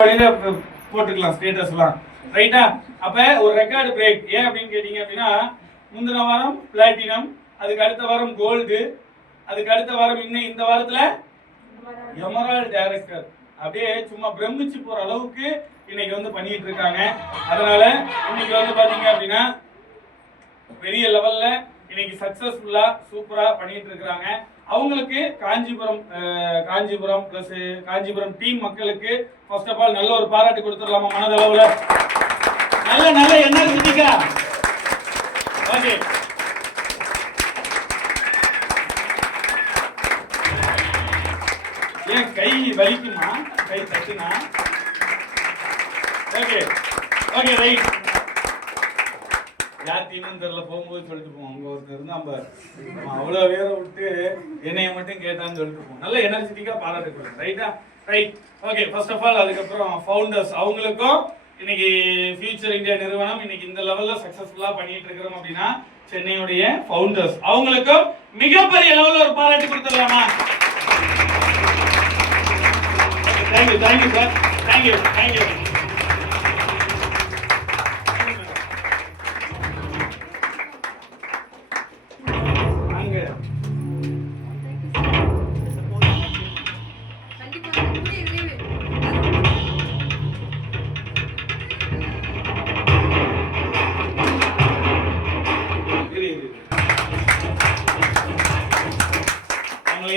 போட்டுக்கலாம் ஸ்டேட்டஸ்லாம் ரைட்டா. அப்ப ஒரு ரெக்கார்டு பிரேக் ஏன் அப்படின்னு கேட்டீங்க அப்படின்னா, முந்தின வாரம் பிளாட்டினம், அதுக்கு அடுத்த வாரம் கோல்டு, அதுக்கு அடுத்த வாரம் இன்னும் இந்த வாரத்துல எமரால்டு டைரக்டர். அப்படியே சும்மா பிரமிச்சு போற அளவுக்கு இன்னைக்கு வந்து பண்ணிட்டு இருக்காங்க. அதனால இன்னைக்கு வந்து பாத்தீங்க அப்படின்னா பெரிய லெவல்ல இன்னைக்கு சக்சஸ்ஃபுல்லா சூப்பரா பண்ணிட்டு இருக்காங்க. அவங்களுக்கு காஞ்சிபுரம் பிளஸ் காஞ்சிபுரம் டீம் மக்களுக்கு ஃபர்ஸ்ட் ஆஃப் ஆல் நல்ல ஒரு பாராட்டு கொடுத்துடலாமா மனதளவுல? நல்ல எனர்ஜெட்டிக்கா. ஓகே, ஏன் கை வலிக்குமா? கை தட்டுனா? Okay okay right. யாத்தின்னு தெரியல, போகும்போது சொல்லிட்டு போவோம். அங்க ஒருத்தர் இருந்தா நம்ம அவ்வளவு வேற விட்டு என்னைய மட்டும் கேட்டான்னு சொல்லிட்டு போவோம். நல்ல எனர்ஜெட்டிக்கா பாராட்டு கொடுங்க. ரைட்டா? Right. Okay, first of all அதுக்கப்புறம் ஃபவுண்டர்ஸ் அவங்களுக்கும் இன்னைக்கு ஃபியூச்சர் இந்தியா நிறுவனம் இன்னைக்கு இந்த லெவல்ல சக்சஸ்ஃபுல்லா பண்ணிட்டு இருக்கிறோம் அப்படின்னா சென்னையுடைய ஃபவுண்டர்ஸ் அவங்களுக்கும் மிகப்பெரிய லெவல்ல ஒரு பாராட்டு கொடுத்துடலாமா? Thank you thank you sir, thank you thank you.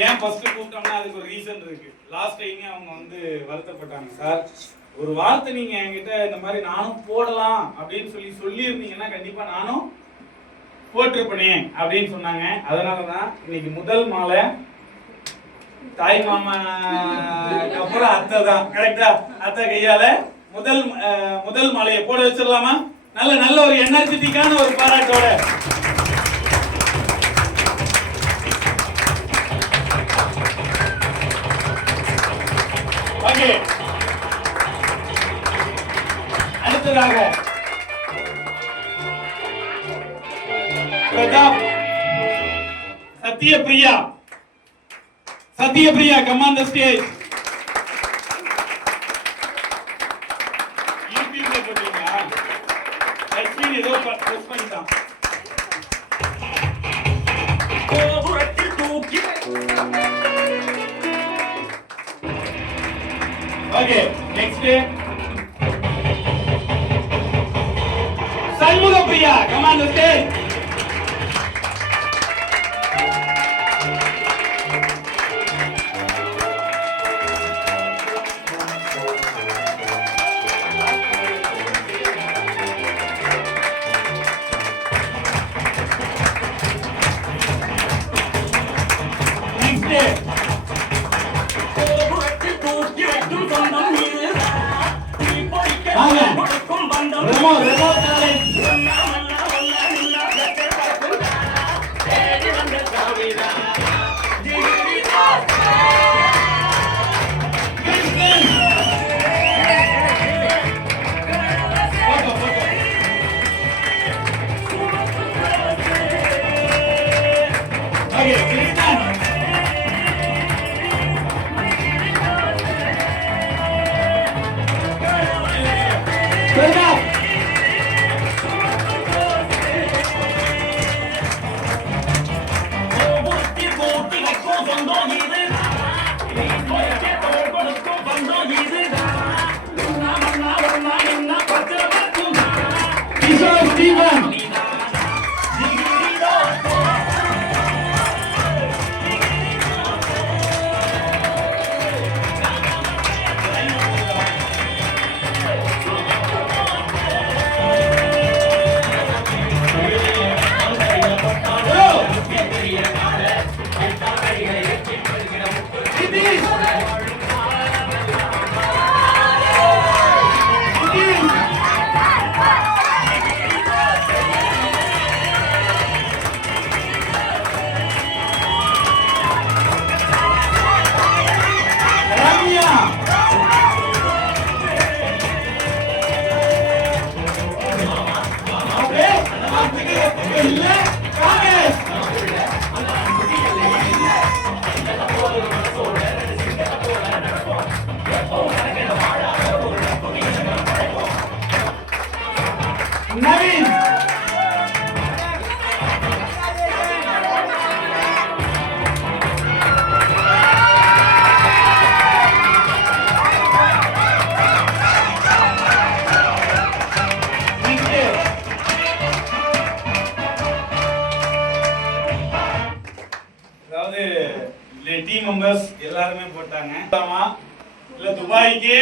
ஏன் ஃபர்ஸ்ட் கூப்பிட்டோம்னா அதுக்கு ஒரு ரீசன் இருக்கு. லாஸ்ட் டைமே அவங்க வந்து வருத்தப்பட்டாங்க, சார் ஒரு வார்த்தை நீங்க என்கிட்ட இந்த மாதிரி நானும் போடலாம் அப்படின்னு சொல்லியிருந்தீங்கன்னா கண்டிப்பா நானும் போட்டிருப்பேனே அப்படின்னு சொன்னாங்க. அதனாலதான் இன்னைக்கு முதல் மாலை தாய் மாமா அப்புறம் அத்தை தான். கரெக்டா? அத்தை கையால முதல் மாலையை போட வச்சிடலாமா? நல்ல ஒரு எனர்ஜெட்டிக்கான ஒரு பாராட்டோட. அடுத்ததாக Pratap Sathyapriya come on the stage. யூடியூப்ல போட்டீங்களா? லட்சுமி ஏதோ ப்ரெஸ் பண்ணிட்டான். Okay, next Shanmugapriya come on the stage. It is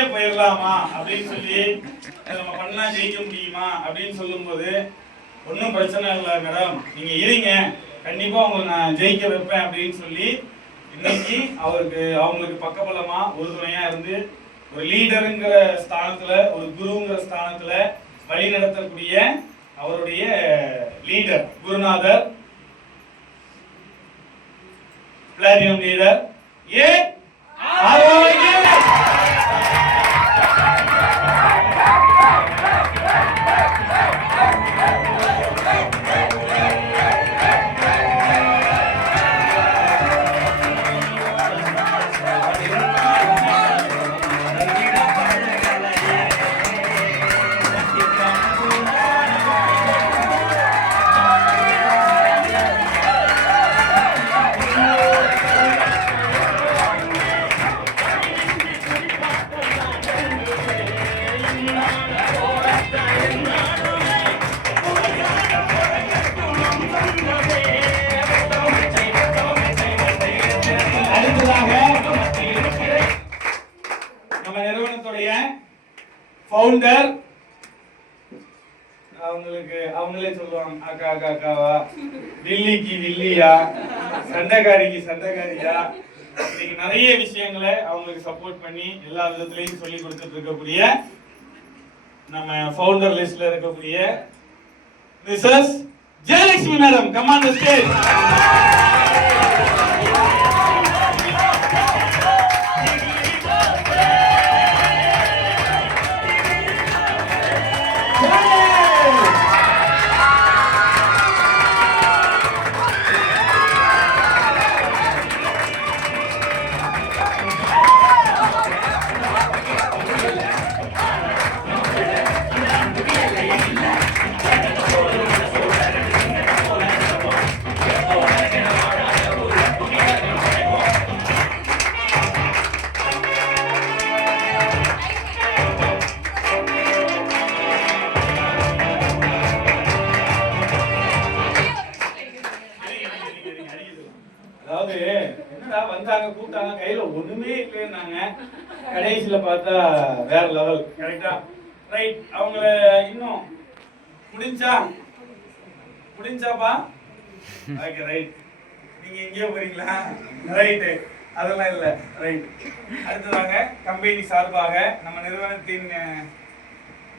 இப்படியே போயிடலாமா அப்படின்னு சொல்லி நம்ம பண்ணா ஜெயிக்க முடியுமா அப்படின்னு சொல்லும்போது ஒன்றும் பிரச்சனை இல்லை மேடம், நீங்க இருங்க, கண்டிப்பா உங்களை நான் ஜெயிக்க வைப்பேன் அப்படின்னு சொல்லி இன்னைக்கு அவங்களுக்கு பக்கபலமா உறுதுணையா இருந்து ஒரு லீடருங்கிற ஸ்தானத்துல, ஒரு குருங்கிற ஸ்தானத்துல வழி நடத்தக்கூடிய அவருடைய லீடர், குருநாதர், பிளாட்டினம் லீடர் ஏ ஃபவுண்டர். அவங்களே சொல்லுவாங்க அக்கா அக்கா அக்காவா, வில்லிக்கு வில்லியா, சண்டைக்காரிக்கு சண்டைக்காரியா. இன்னைக்கு நிறைய விஷயங்களை அவங்களுக்கு சப்போர்ட் பண்ணி எல்லா விதத்திலையும் சொல்லி கொடுத்துட்டு இருக்கக்கூடிய நம்ம ஃபவுண்டர் லிஸ்ட்ல இருக்கக்கூடிய Mrs Jayalakshmi madam, come on the stage. வந்தாங்க, கூப்பிட்டாங்க, கையில ஒண்ணுமே இல்லைன்னாங்க. கடைசியில பார்த்தா வேற லெவல். கரெக்டா? ரைட். அவங்கள இன்னும் முடிஞ்சாப்பா? Okay, right. நீங்க எங்கேயோ போறீங்களா? ரைட், அதெல்லாம் இல்ல. ரைட். அடுத்ததாங்க கம்பெனி சார்பாக நம்ம நிறுவனத்தின்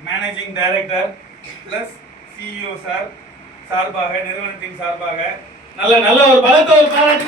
மேனேஜிங் டைரக்டர் பிளஸ் சிஇஓ சார்பாக, நிறுவனத்தின் சார்பாக நல்ல ஒரு பலத்த ஒரு பாராட்டு.